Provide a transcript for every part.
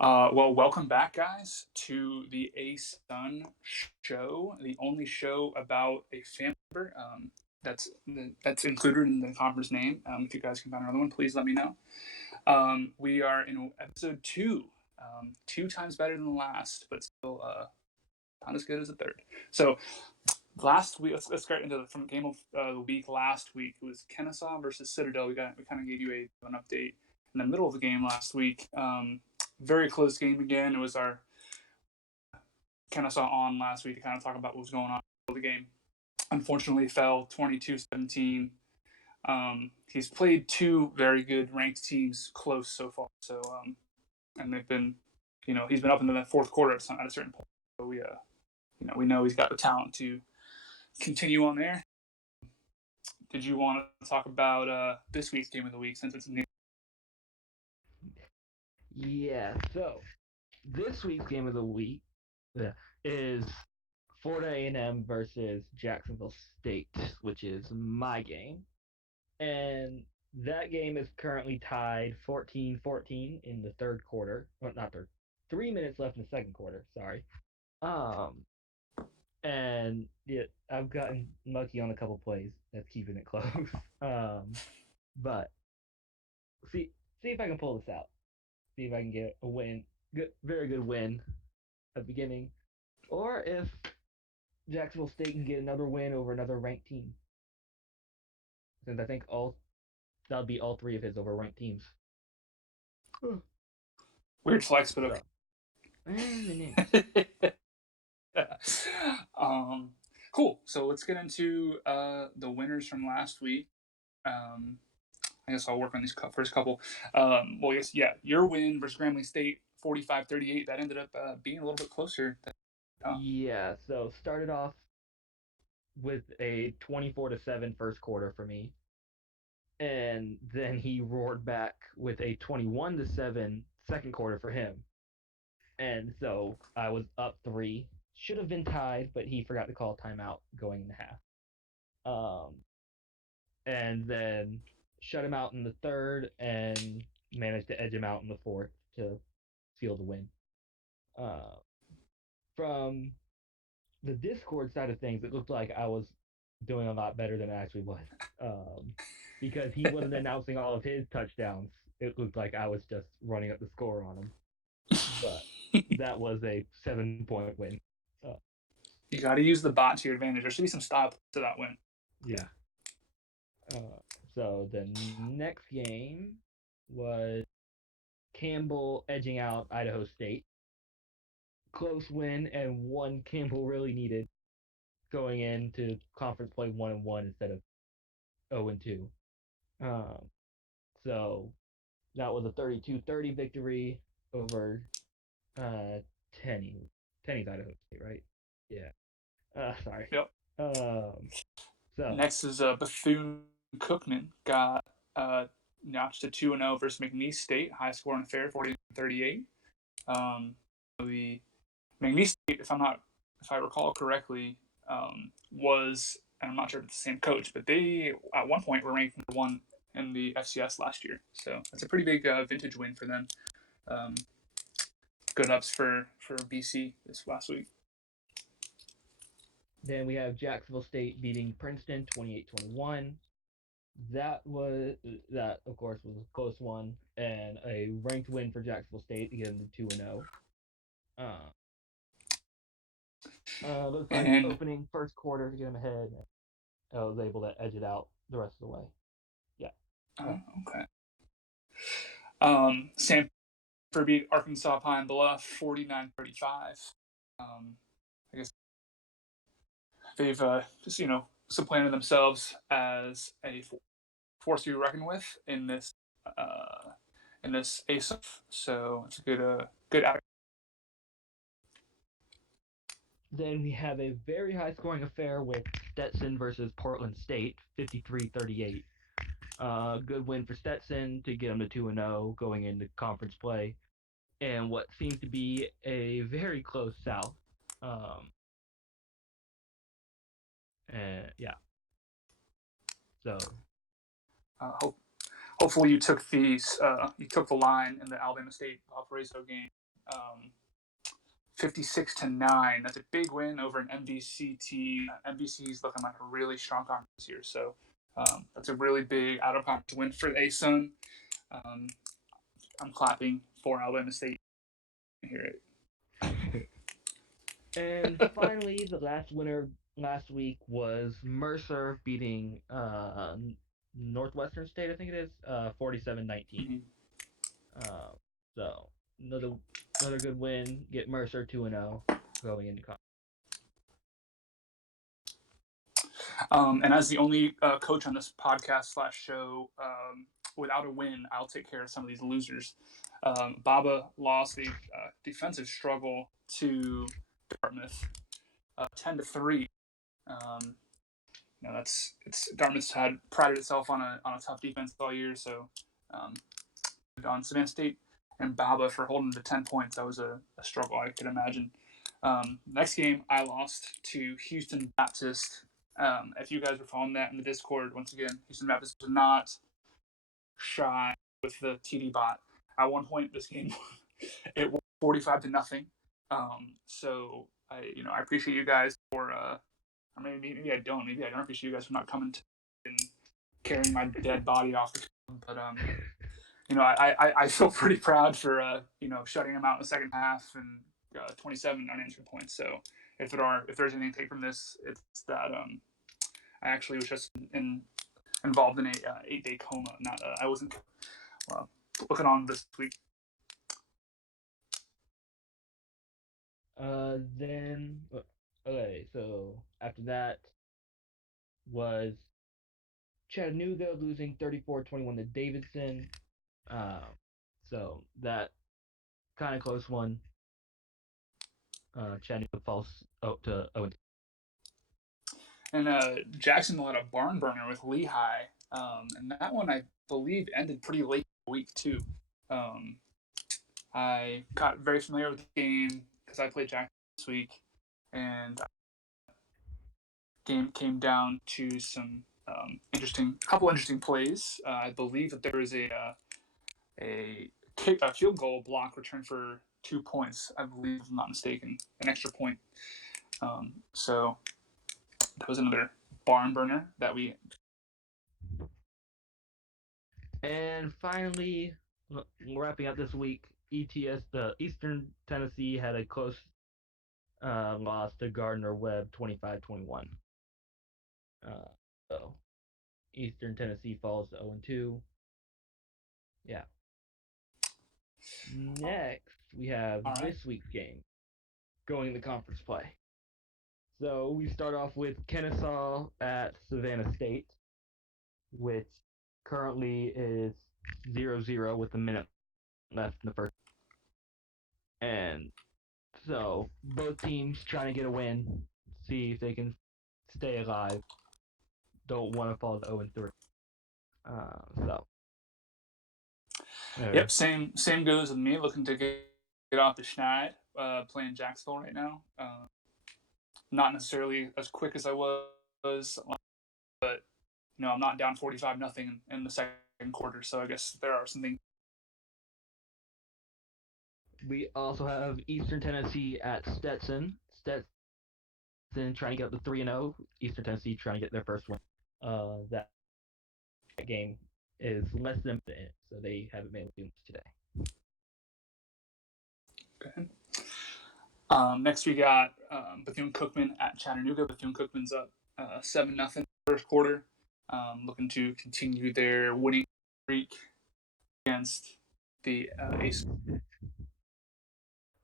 Well, welcome back, guys, to the A-Sun show, the only show about a family member that's included in the conference name. If you guys can find another one, please let me know. We are in episode 2, 2 times better than the last, but still not as good as the third. So last week, let's get into from game of the week. Last week it was Kennesaw versus Citadel. We kind of gave you an update in the middle of the game last week. Very close game again. It was our Kennesaw on last week to kind of talk about what was going on in the game. Unfortunately, fell 22-17. He's played 2 very good ranked teams close so far. So, and they've been, he's been up into the fourth quarter at a certain point. So we know he's got the talent to continue on there. Did you want to talk about this week's game of the week since it's new? Yeah, so this week's game of the week is Florida A&M versus Jacksonville State, which is my game. And that game is currently tied 14-14 in the third quarter. Well, not third. 3 minutes left in the second quarter, sorry. And yeah, I've gotten lucky on a couple plays that's keeping it close. But see see if I can pull this out. See if I can get a win, very good win at the beginning, or if Jacksonville State can get another win over another ranked team. Since I think that'll be all 3 of his over ranked teams. Weird flex, but okay. Cool. So let's get into the winners from last week. I guess I'll work on these first couple. Well, yes, yeah, your win versus Grambling State, 45-38. That ended up being a little bit closer. Yeah. So started off with a 24-7 first quarter for me, and then he roared back with a 21-7 second quarter for him. And so I was up 3. Should have been tied, but he forgot to call timeout going into half. And then shut him out in the third and managed to edge him out in the fourth to seal the win. From the Discord side of things, it looked like I was doing a lot better than I actually was. Because he wasn't announcing all of his touchdowns. It looked like I was just running up the score on him. But that was a 7-point win. You got to use the bot to your advantage. There should be some style to that win. Yeah. So the next game was Campbell edging out Idaho State. Close win and one Campbell really needed going into conference play 1-1 instead of 0-2. So that was a 32-30 victory over Tenny's Idaho State, right? Yeah. Sorry. Yep. So next is Bethune Cookman got notched to 2-0 versus McNeese State, high score and fair, 40-38. The McNeese State, if I recall correctly, was, and I'm not sure if it's the same coach, but they at one point were ranked number 1 in the FCS last year. So that's a pretty big vintage win for them. Good ups for BC this last week. Then we have Jacksonville State beating Princeton 28-21. That of course was a close one and a ranked win for Jacksonville State to get them to 2-0. Looks like opening first quarter to get them ahead. I was able to edge it out the rest of the way. Yeah. Okay. Sanford beat Arkansas Pine Bluff 49-35. I guess they've just supplanted themselves as a force to be reckoned with in this ASUF. So it's a good outcome. Then we have a very high scoring affair with Stetson versus Portland State, 53-38. Good win for Stetson to get them to 2-0 going into conference play, and what seems to be a very close South. And yeah. So hopefully you took the line in the Alabama State Valparaiso game. 56-9. That's a big win over an MVC team. MVC is looking like a really strong conference this year, so that's a really big out of conference win for the ASUN. I'm clapping for Alabama State. Hear it. And finally, the last winner last week was Mercer beating Northwestern State, I think it is, 47-19. So another good win. Get Mercer 2-0 going into conference. And as the only coach on this podcast / show without a win, I'll take care of some of these losers. Baba lost a defensive struggle to Dartmouth, 10-3. Dartmouth's had prided itself on a tough defense all year, so on Savannah State and Baba for holding to 10 points. That was a struggle I could imagine. Next game, I lost to Houston Baptist. If you guys were following that in the Discord, once again, Houston Baptist was not shy with the TD bot. At one point, this game it was 45-0. So I appreciate you guys for. Or maybe I don't. Maybe I don't appreciate you guys for not coming to and carrying my dead body off the field. But I feel pretty proud for shutting them out in the second half and 27 unanswered points. So if there's anything to take from this, it's that I actually was just involved in a 8-day coma. Not I wasn't looking on this week. Then okay, so after that was Chattanooga losing 34-21 to Davidson. So that kind of close one. Chattanooga falls to 0. And Jacksonville had a barn burner with Lehigh, and that one I believe ended pretty late in the week too. I got very familiar with the game because I played Jackson this week, and game came down to some couple interesting plays. I believe that there was a field goal block return for 2 points. I believe, if I'm not mistaken, an extra point. So that was another barn burner that we. And finally, wrapping up this week, Eastern Tennessee had a close loss to Gardner-Webb 25-21. So Eastern Tennessee falls to 0-2. Yeah. Next, we have this week's game going in the conference play. So we start off with Kennesaw at Savannah State, which currently is 0-0 with a minute left in the first. And so both teams trying to get a win, see if they can stay alive. Don't want to fall to 0-3. Yep, same goes with me. Looking to get off the schneid, playing Jacksonville right now. Not necessarily as quick as I was, but I'm not down 45-0 in the second quarter. So I guess there are some things. We also have Eastern Tennessee at Stetson. Stetson trying to get up to 3-0. Eastern Tennessee trying to get their first win. That game is less than a minute, so they haven't been able to do much today. Okay. Next we got Bethune-Cookman at Chattanooga. Bethune-Cookman's up 7-0 first quarter, looking to continue their winning streak against the Ace.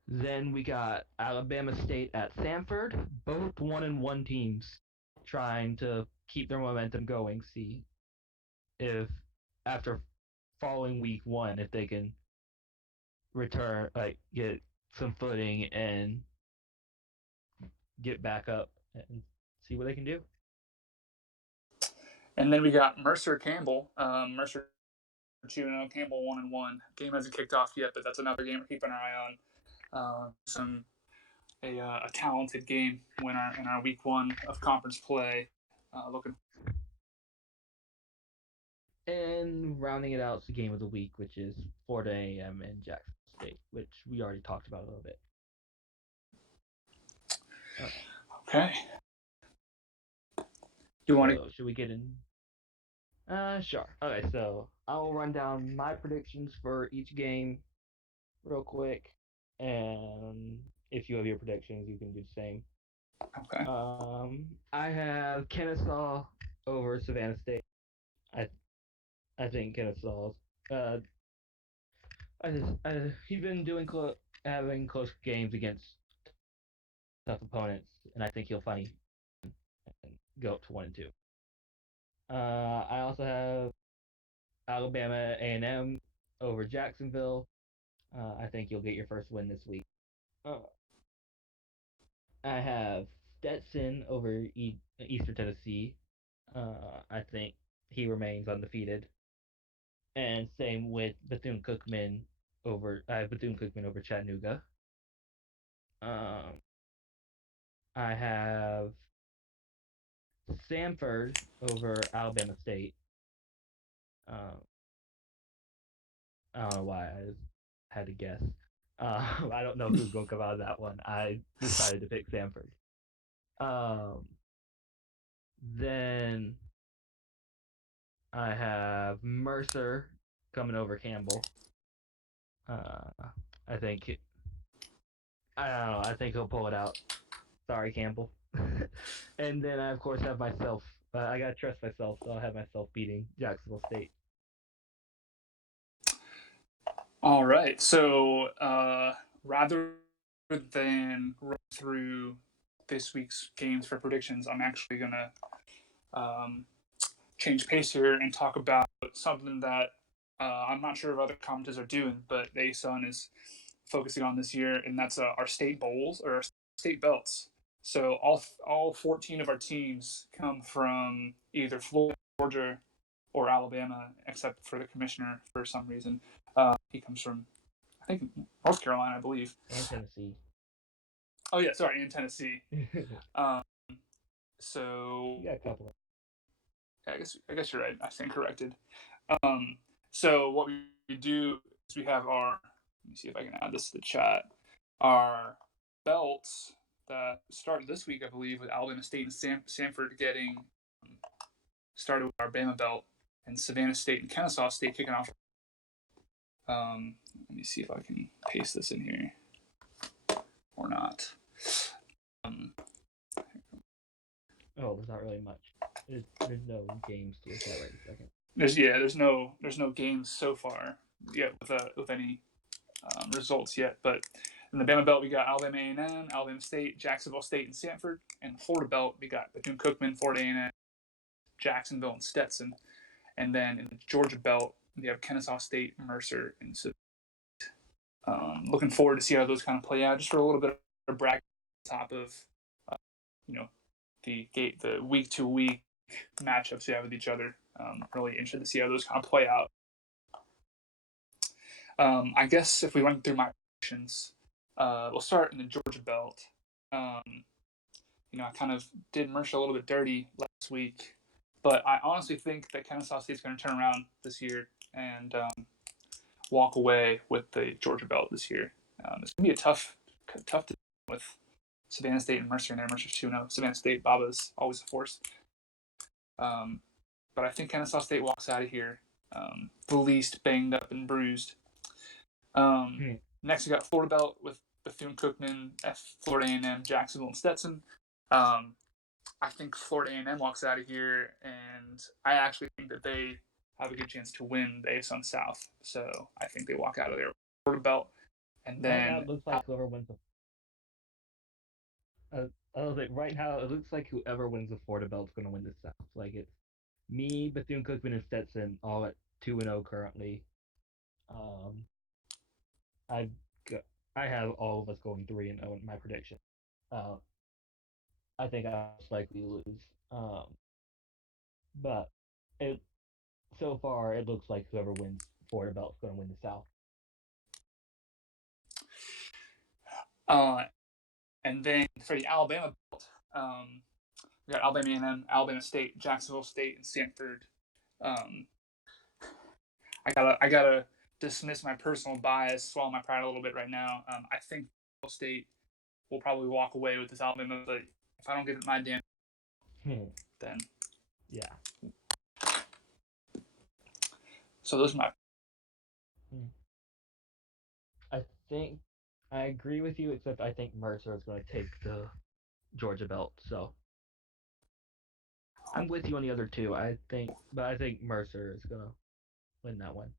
Then we got Alabama State at Samford, both 1-1 teams trying to keep their momentum going. See if after following week one, if they can return, get some footing and get back up and see what they can do. And then we got Mercer Campbell. Mercer 2-0, Campbell 1-1. Game hasn't kicked off yet, but that's another game we're keeping our eye on. A talented game winner in our week one of conference play. Looking. And rounding it out is the game of the week, which is Florida A&M and Jackson State, which we already talked about a little bit. Okay. You want to? So should we get in? Sure. Okay, so I'll run down my predictions for each game real quick, and if you have your predictions, you can do the same. Okay. I have Kennesaw over Savannah State. I I think Kennesaw's. Uh, he's been having close games against tough opponents, and I think he'll finally go up to 1-2. I also have Alabama A&M over Jacksonville. I think you'll get your first win this week. Uh, I have Stetson over Eastern Tennessee. I think he remains undefeated. And same with Bethune Cookman over Chattanooga. Um, I have Samford over Alabama State. Um, I don't know why I just had to guess. I don't know who's going to come out of that one. I decided to pick Samford. Um, then I have Mercer coming over Campbell. Uh, I think I don't know. I think he'll pull it out. Sorry, Campbell. And then I of course have myself. I gotta trust myself, so I'll have myself beating Jacksonville State. All right. So rather than run through this week's games for predictions, I'm actually gonna change pace here and talk about something that I'm not sure if other commentators are doing, but the ASUN is focusing on this year, and that's our state bowls or our state belts. So all 14 of our teams come from either Georgia, or Alabama, except for the commissioner for some reason. He comes from, I think, North Carolina, I believe. And Tennessee. Oh yeah, sorry, in Tennessee. You Um, so got a couple. I guess you're right. I stand corrected. Um, so what we do is we have our. Let me see if I can add this to the chat. Our belts that start this week, I believe, with Alabama State and Samford getting started with our Bama belt, and Savannah State and Kennesaw State kicking off. Let me see if I can paste this in here or not. Oh, there's not really much. There's no games to look at right this second. There's no games so far yet with any results yet, but in the Bama Belt we got Alabama A&M, Alabama State, Jacksonville State, and Samford. And the Florida Belt we got Bethune Cookman, Florida A&M, Jacksonville, and Stetson. And then in the Georgia Belt we have Kennesaw State, Mercer, and so. Looking forward to see how those kind of play out. Just for a little bit of bracket on top of you know the week to week matchups we have with each other. Really interested to see how those kind of play out. I guess if we run through my predictions, we'll start in the Georgia Belt. I kind of did Mercer a little bit dirty last week, but I honestly think that Kennesaw State's going to turn around this year and walk away with the Georgia Belt this year. It's going to be a tough with Savannah State and Mercer in there. Mercer's 2-0. Savannah State, Baba's always a force. But I think Kennesaw State walks out of here the least banged up and bruised. Next, we got Florida Belt with Bethune Cookman, Florida A&M, Jacksonville, and Stetson. I think Florida A&M walks out of here, and I actually think that they have a good chance to win the ASUN South. So I think they walk out of there Florida Belt, and then right now it looks like whoever wins the. I was like, right now it looks like whoever wins the Florida Belt's going to win the South. Like it's me, Bethune Cookman, and Stetson all at 2-0 currently. Um, I I have all of us going 3-0 in my prediction. Uh, I think I'll most likely lose. But it so far it looks like whoever wins Florida Belt is going to win the South. And then for the Alabama Belt, we got Alabama A&M, Alabama State, Jacksonville State, and Samford. I gotta dismiss my personal bias, swallow my pride a little bit right now. I think Ohio State will probably walk away with this Alabama, but if I don't get my damn, then Yeah. so those are my. I think I agree with you, except I think Mercer is going to take the Georgia belt. So I'm with you on the other two. I think Mercer is going to win that one.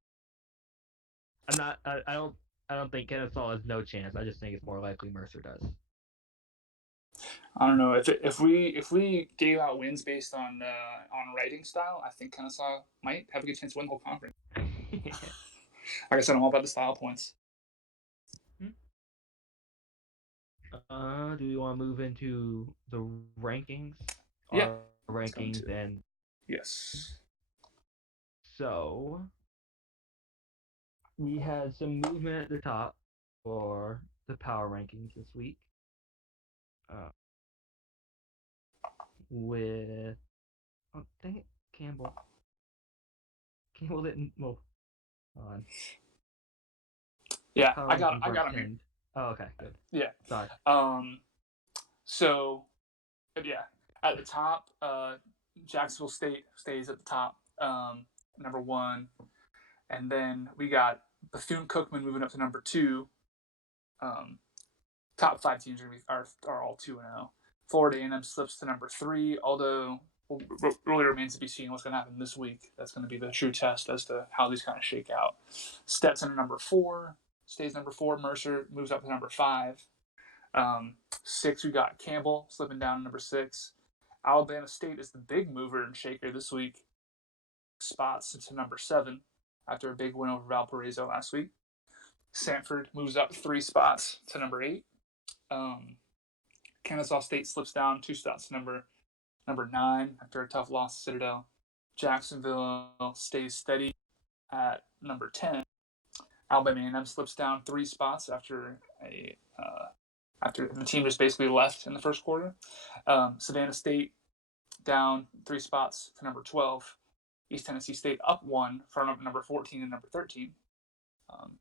I'm not. I don't think Kennesaw has no chance. I just think it's more likely Mercer does. I don't know if we gave out wins based on writing style. I think Kennesaw might have a good chance to win the whole conference. Like I said, I'm all about the style points. Do you want to move into the rankings? Yeah, Our let's go into rankings, and yes. so we had some movement at the top for the power rankings this week. Uh, with dang it, Campbell. Campbell didn't move on. Yeah, Power I got rankings I weren't got him here. pinned. Oh, okay, good. Yeah. Sorry. So yeah, at the top, Jacksonville State stays at the top, number one, and then we got Bethune Cookman moving up to number two. Um, top five teams are all 2-0. Florida A&M slips to number three, although really remains to be seen what's going to happen this week. That's going to be the true test as to how these kind of shake out. Stetson at number four stays number four. Mercer moves up to number five. Six, we got Campbell slipping down to number six. Alabama State is the big mover and shaker this week. Spots to number seven after a big win over Valparaiso last week. Sanford moves up 3 spots to number eight. Kennesaw State slips down 2 spots to number nine after a tough loss to Citadel. Jacksonville stays steady at number 10. Alabama A&M slips down 3 spots after the team just basically left in the first quarter. Savannah State down 3 spots to number 12. East Tennessee State up one from number 14 and number 13. Um,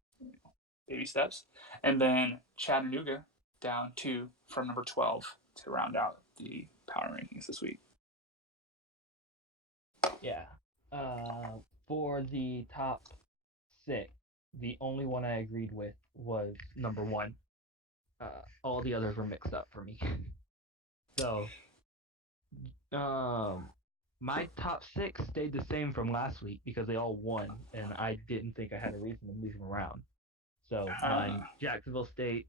baby steps. And then Chattanooga down two from number 12 to round out the power rankings this week. Yeah. For the top six, the only one I agreed with was number one. All the others were mixed up for me. So, my top six stayed the same from last week because they all won, and I didn't think I had a reason to move them around. So mine: Jacksonville State,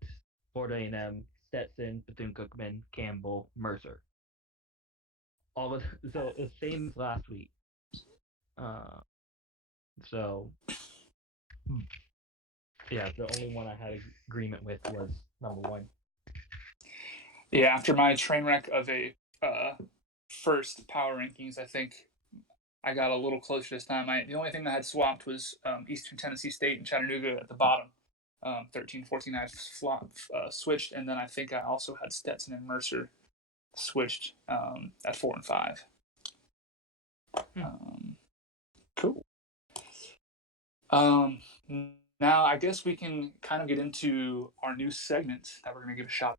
Florida A&M, Stetson, Bethune-Cookman, Campbell, Mercer. All of so the same as last week. So yeah, the only one I had agreement with was number one. Yeah, after my train wreck of a first power rankings, I think I got a little closer this time. The only thing that I had swapped was Eastern Tennessee State and Chattanooga at the bottom. 13, 14, I switched, and then I think I also had Stetson and Mercer switched at 4 and 5. Cool. Now I guess we can kind of get into our new segment that we're going to give a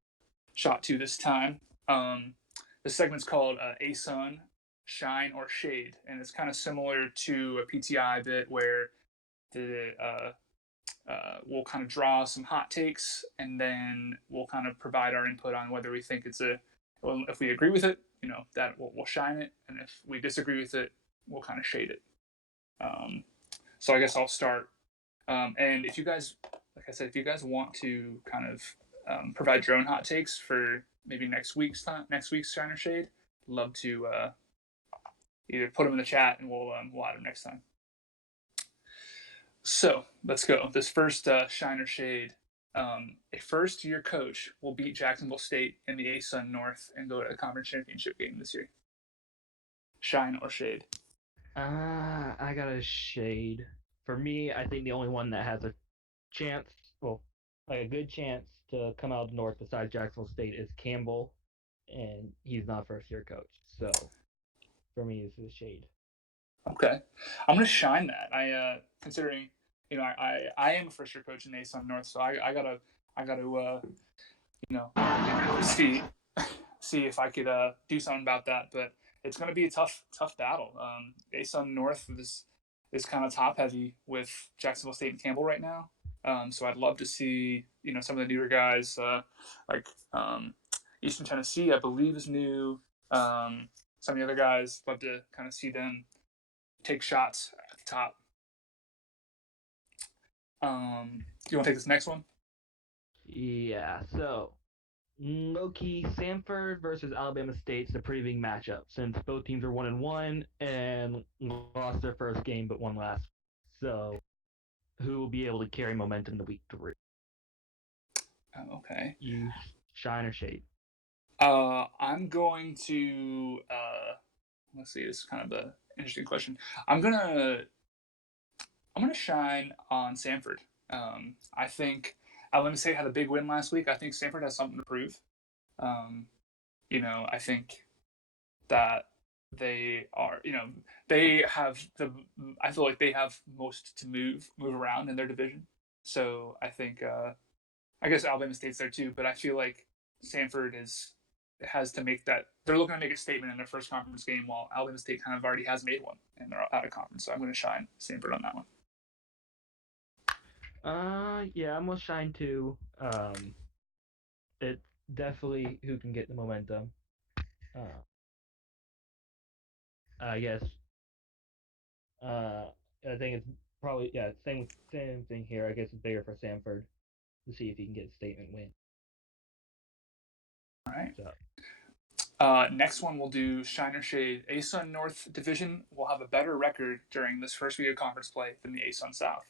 shot to this time. The segment's called ASUN, Shine or Shade, and it's kind of similar to a PTI bit where we'll kind of draw some hot takes, and then we'll kind of provide our input on whether we think if we agree with it, that we'll shine it, and if we disagree with it, we'll kind of shade it. So I guess I'll start. And if you guys, like I said, if you guys want to kind of provide your own hot takes for maybe next week's Shine or Shade, love to either put them in the chat and we'll add them next time. So let's go. This first Shine or Shade. A first-year coach will beat Jacksonville State in the ASUN North and go to the conference championship game this year. Shine or shade? I got a shade. For me, I think the only one that has a chance, well, like a good chance to come out of the North besides Jacksonville State is Campbell, and he's not a first-year coach. So for me, it's a shade. Okay, I'm gonna shine that. Considering I am a first year coach in ASUN North, so I gotta see see if I could do something about that. But it's going to be a tough battle. ASUN North is kind of top heavy with Jacksonville State and Campbell right now. So I'd love to see some of the newer guys like Eastern Tennessee, I believe, is new. Some of the other guys, love to kind of see them take shots at the top. Do you want to take this next one? Yeah, so low-key Samford versus Alabama State's a pretty big matchup since both teams are 1-1 and lost their first game but won last. So who will be able to carry momentum the week through? Okay. You shine or shade? I'm going to let's see. This is kind of an interesting question. I'm gonna I'm gonna shine on Samford. I think Alabama State had a big win last week. I think Samford has something to prove. Um, I think that they are, they have the. I feel like they have most to move around in their division. So I think, I guess Alabama State's there too, but I feel like Samford has to make that. They're looking to make a statement in their first conference game, while Alabama State kind of already has made one and they're out of conference. So I'm going to shine Samford on that one. Yeah, I'm gonna shine too. It's definitely who can get the momentum. Uh, I guess. Uh, I think it's probably same thing here. I guess it's bigger for Samford to see if he can get a statement win. All right. So Next one we'll do Shiner Shade. ASUN North Division will have a better record during this first week of conference play than the ASUN South.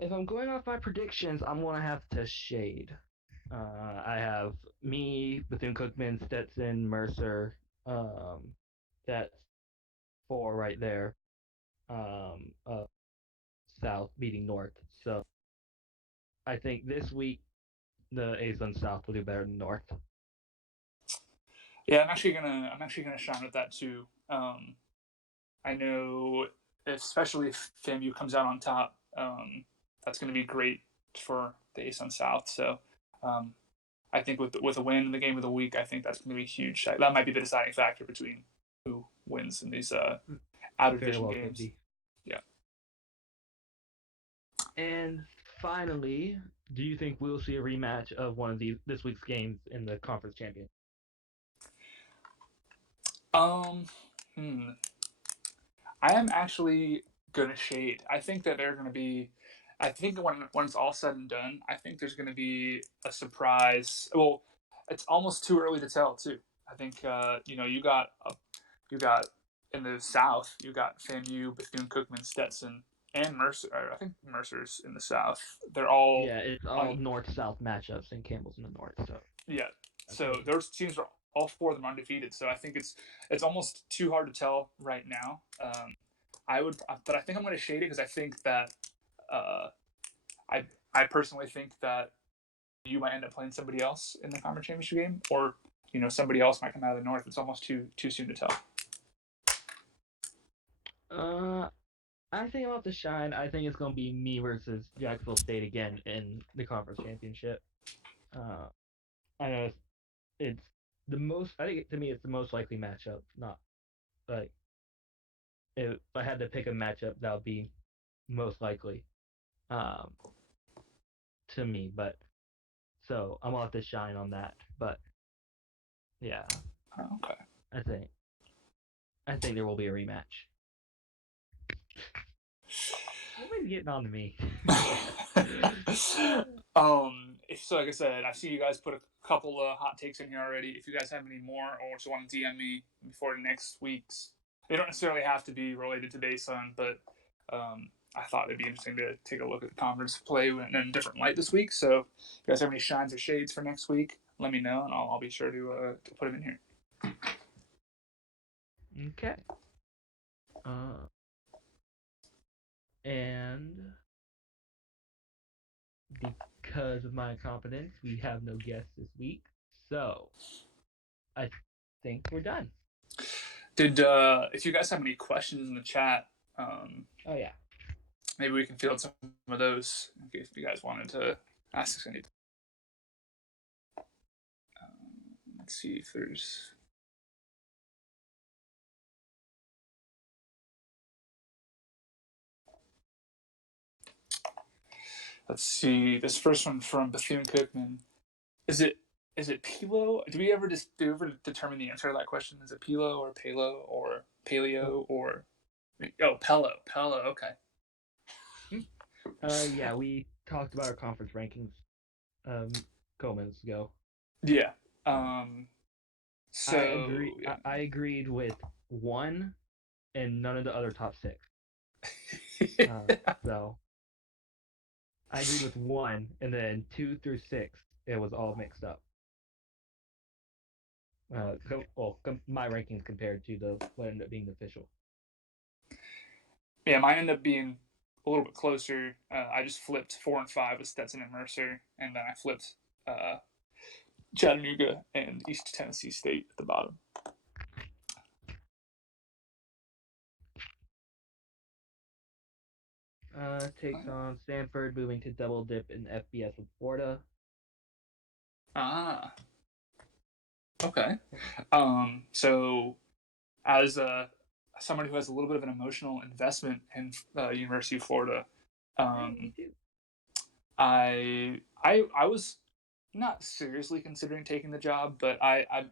if I'm going off my predictions, I'm gonna have to shade. I have me, Bethune Cookman, Stetson, Mercer. That's four right there. Uh, South beating North. So I think this week the ASUN South will do better than North. Yeah, I'm actually gonna shine with that too. I know, especially if FAMU comes out on top, that's going to be great for the ASUN South. So um, I think with a win in the game of the week, I think that's going to be huge. That might be the deciding factor between who wins in these out of Very division well could games. be. Yeah. And finally, do you think we'll see a rematch of one of this week's games in the conference champion? Um. Hmm. I am actually gonna shade. I think that they're gonna be. I think when it's all said and done, I think there's gonna be a surprise. Well, it's almost too early to tell too. I think you got in the South, you got FAMU, Bethune Cookman, Stetson, and Mercer. I think Mercer's in the South. They're all Yeah, it's all on. north-south matchups, and Campbell's in the north. So Yeah. I So think those teams are all four of them undefeated. So I think it's almost too hard to tell right now. But I think I'm going to shade it because I think that uh, I I personally think that you might end up playing somebody else in the conference championship game, or somebody else might come out of the north. It's almost too soon to tell. uh, I think I'm off to shine. I think it's gonna be me versus Jacksonville State again in the conference championship. Uh, I know it's the most. I think to me it's the most likely matchup. Not like if I had to pick a matchup, that would be most likely um, to me. But so I'm off to shine on that. But yeah, Okay. I think I think there will be a rematch. Nobody's getting on to me. So like I said, I see you guys put a couple of hot takes in here already. If you guys have any more or just want to DM me before next week's, they don't necessarily have to be related to Baysun, but I thought it'd be interesting to take a look at the conference play in a different light this week. So if you guys have any shines or shades for next week, let me know and I'll be sure to put them in here. Okay. Uh, and because of my incompetence, we have no guests this week. So I think we're done. Did if you guys have any questions in the chat, Oh yeah. maybe we can field some of those in case you guys wanted to ask us anything. Let's see if there's. Let's see. This first one from Bethune Cookman. Is it Pilo? Do we ever determine the answer to that question? Is it Pilo or Palo or Paleo or Pello? Pello. Okay. Yeah, we talked about our conference rankings couple minutes ago. Yeah. I agree. Yeah. I agreed with 1 and none of the other top 6. So I agreed with 1, and then 2 through 6, it was all mixed up. My rankings compared to what ended up being the official. Yeah, mine ended up being a little bit closer. I just flipped 4 and 5 with Stetson and Mercer, and then I flipped Chattanooga and East Tennessee State at the bottom. Takes on Stanford, moving to double dip in FBS with Florida. Okay. So as someone who has a little bit of an emotional investment in University of Florida, I was not seriously considering taking the job, but I'm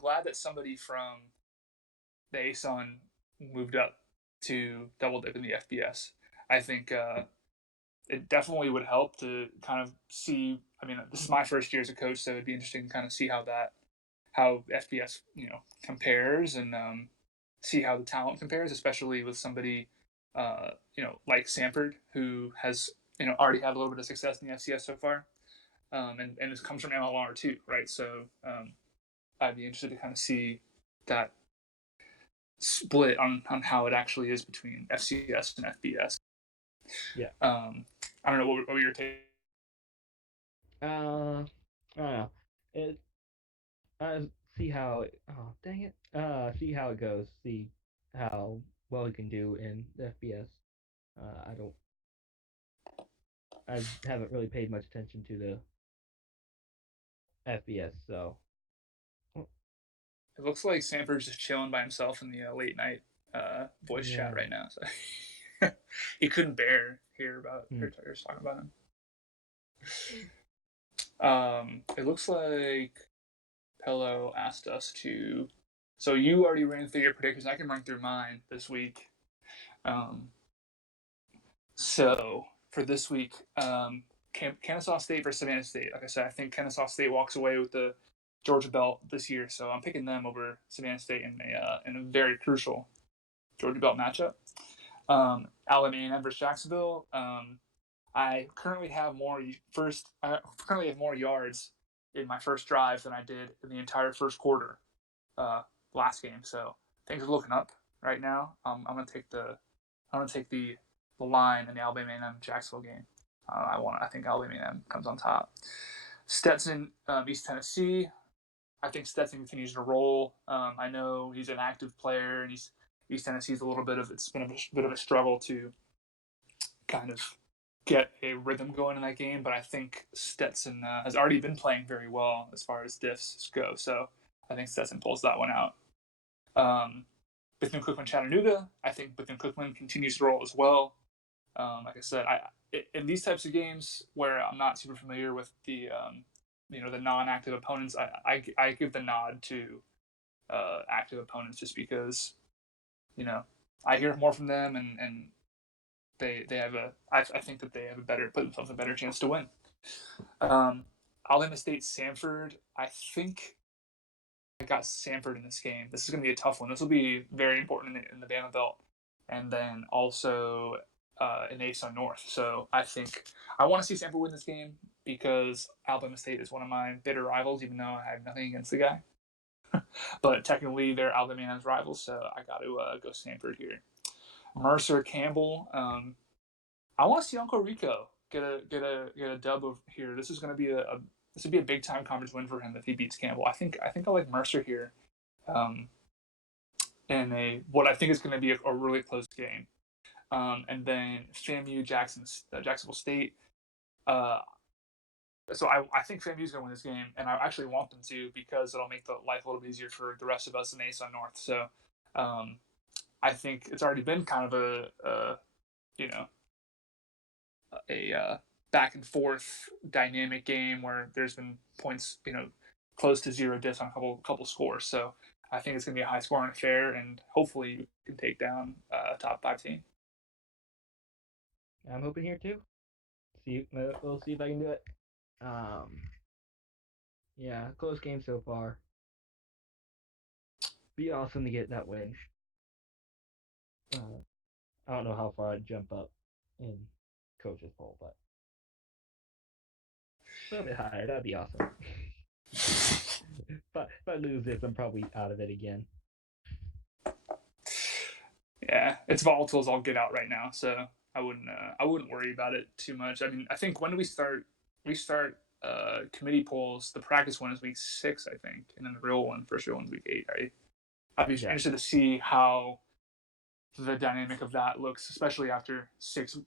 glad that somebody from the ASUN moved up to double dip in the FBS. I think it definitely would help to kind of see. I mean, this is my first year as a coach, so it'd be interesting to kind of see how FBS compares and see how the talent compares, especially with somebody like Samford, who has already had a little bit of success in the FCS so far, and it comes from MLR too, right? So I'd be interested to kind of see that split on how it actually is between FCS and FBS. Yeah. I don't know what were your take. I don't know. See how. Oh dang it. See how it goes. See how well he can do in the FBS. I haven't really paid much attention to the FBS, so. It looks like Samford's just chilling by himself in the late night voice chat right now. So he couldn't bear hear talking about him. It looks like Pello asked us to. So you already ran through your predictions. I can run through mine this week. So for this week, Kennesaw State versus Savannah State. Like I said, I think Kennesaw State walks away with the Georgia belt this year, so I'm picking them over Savannah State in a very crucial Georgia belt matchup. Alabama A&M versus Jacksonville. I currently have more yards in my first drive than I did in the entire first quarter last game. So things are looking up right now. I'm gonna take the line in the Alabama A&M Jacksonville game. I think Alabama A&M comes on top. Stetson, East Tennessee. I think Stetson continues to roll. I know he's an active player, and East Tennessee's it's been a bit of a struggle to kind of get a rhythm going in that game, but I think Stetson has already been playing very well as far as diffs go, so I think Stetson pulls that one out. Bethune-Cookman Chattanooga, I think Bethune-Cookman continues to roll as well. Like I said, in these types of games where I'm not super familiar with the the non-active opponents, I give the nod to active opponents just because I hear more from them and they have I think that they have put themselves a better chance to win. Alabama State Samford, I think I got Samford in this game. This is going to be a tough one. This will be very important in the Bama Belt, and then also in ASUN North. So I think I want to see Samford win this game because Alabama State is one of my bitter rivals, even though I have nothing against the guy. But technically, they're Alabama's rivals, so I got to go Samford here. Mercer Campbell. I want to see Uncle Rico get a dub here. This is going to be a big time conference win for him if he beats Campbell. I think I like Mercer here. in what I think is going to be a really close game. And then FAMU Jacksonville State. Uh, so I think FAMU's going to win this game, and I actually want them to because it'll make the life a little bit easier for the rest of us in ASUN North. So um, I think it's already been kind of you know a back and forth dynamic game where there's been points close to zero diff on a couple scores. So I think it's going to be a high scoring affair, and hopefully you can take down a top 5 team. I'm hoping here too. We'll see if I can do it. Yeah, close game so far. Be awesome to get that win. I don't know how far I'd jump up in coach's poll, but a little bit higher. That'd be awesome. But if I lose this, I'm probably out of it again. Yeah, it's volatile as all get out right now, so I wouldn't worry about it too much. I mean, I think when do we start? We start committee polls. The practice one is week 6, I think, and then the first real one's week 8. Right? I'd be interested to see how the dynamic of that looks, especially after six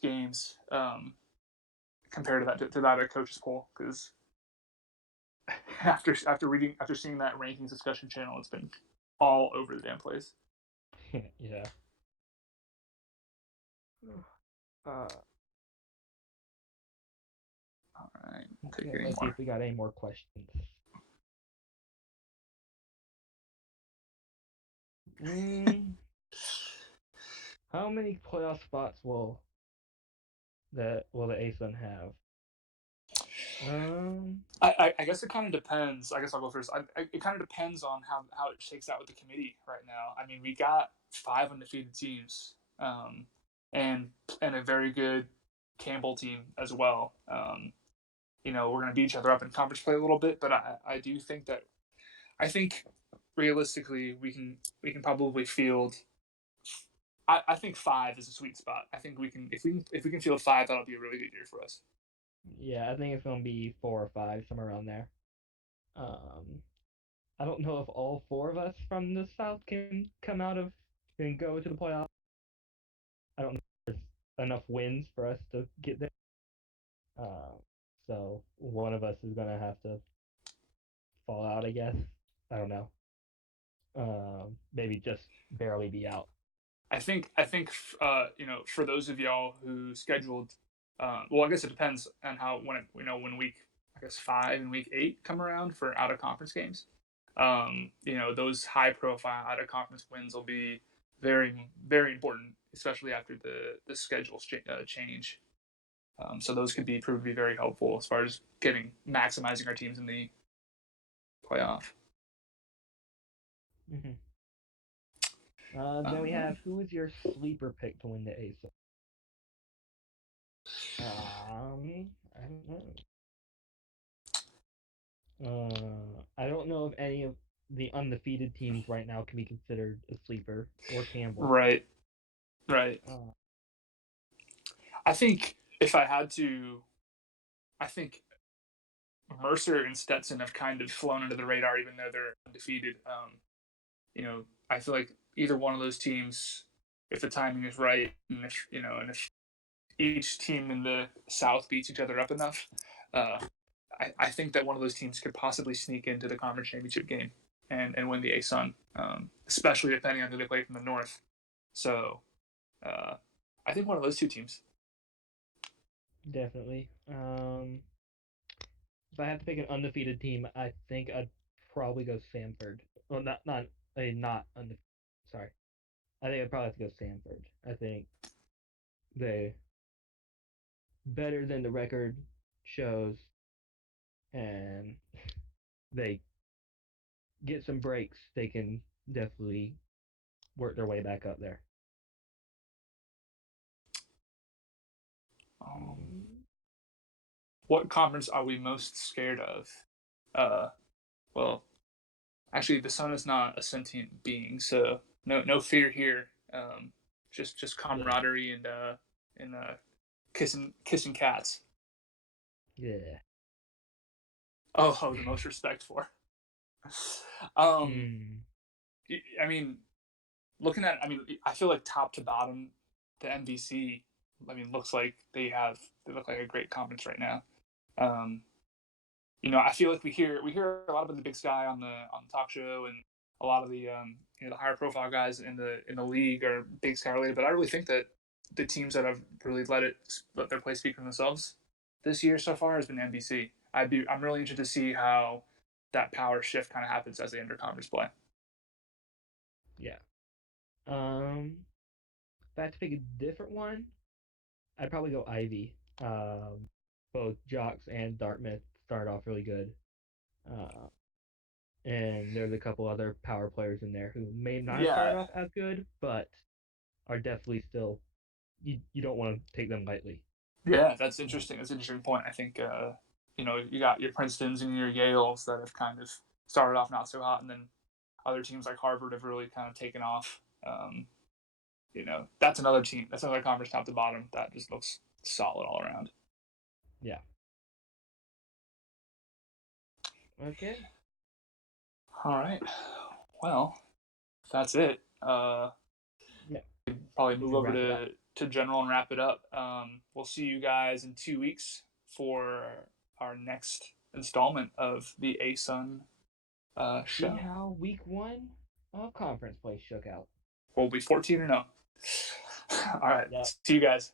games, compared to that at coach's poll. Because after seeing that rankings discussion channel, it's been all over the damn place. Yeah. All right. Let's see if we got any more questions. How many playoff spots will the ASUN have? I guess it kind of depends. I guess I'll go first. It kind of depends on how it shakes out with the committee right now. I mean, we got 5 undefeated teams, and a very good Campbell team as well. We're going to beat each other up in conference play a little bit, but I do think that realistically we can probably field. I think 5 is a sweet spot. I think we can if we can field 5, that'll be a really good year for us. Yeah, I think it's gonna be 4 or 5, somewhere around there. I don't know if all 4 of us from the South can go to the playoffs. I don't know if there's enough wins for us to get there. So one of us is gonna have to fall out, I guess. I don't know. Maybe just barely be out. I think for those of y'all who scheduled, well, I guess it depends on when week 5 and week 8 come around for out of conference games. Those high profile out of conference wins will be very, very important, especially after the schedule change. So those could prove to be very helpful as far as maximizing our teams in the playoff. Mm-hmm. Then we have, who is your sleeper pick to win the ASUN? I don't know. I don't know if any of the undefeated teams right now can be considered a sleeper, or Campbell. Right. I think if I had to, I think Mercer and Stetson have kind of flown under the radar, even though they're undefeated. I feel like either one of those teams, if the timing is right, and if each team in the South beats each other up enough, I think that one of those teams could possibly sneak into the conference championship game and win the ASUN, especially depending on who they play from the North. So I think one of those 2 teams. Definitely. If I have to pick an undefeated team, I think I'd probably go Samford. Well, not undefeated. Sorry, I think I'd probably have to go Samford. I think they better than the record shows, and they get some breaks. They can definitely work their way back up there. What conference are we most scared of? Well, actually, the sun is not a sentient being, so no fear here. Just camaraderie and kissing cats. Yeah. Oh, the most respect for. I mean, looking at, I mean, I feel like top to bottom, the MVC, I mean, looks like they look like a great conference right now. Um, I feel like we hear a lot about the Big Sky on the talk show, and a lot of the the higher profile guys in the league are Big Sky related. But I really think that the teams that have really let their play speak for themselves this year so far has been NBC. I'm really interested to see how that power shift kind of happens as they enter conference play. Yeah. Um, if I had to pick a different one, I'd probably go Ivy. Both Jocks and Dartmouth start off really good. Uh, and there's a couple other power players in there who may not have Yeah, started off as good, but are definitely still you don't want to take them lightly. yeah, that's interesting. That's an interesting point. I think you got your Princetons and your Yales that have kind of started off not so hot, and then other teams like Harvard have really kind of taken off. That's another team. That's another conference top to bottom that just looks solid all around. Yeah. Okay. All right. Well, that's it. Yeah. Probably We move can over wrap it up. to general and wrap it up. We'll see you guys in 2 weeks for our next installment of the ASUN See show. how week one of conference play shook out. We'll be 14-0. All right. Yep. See you guys.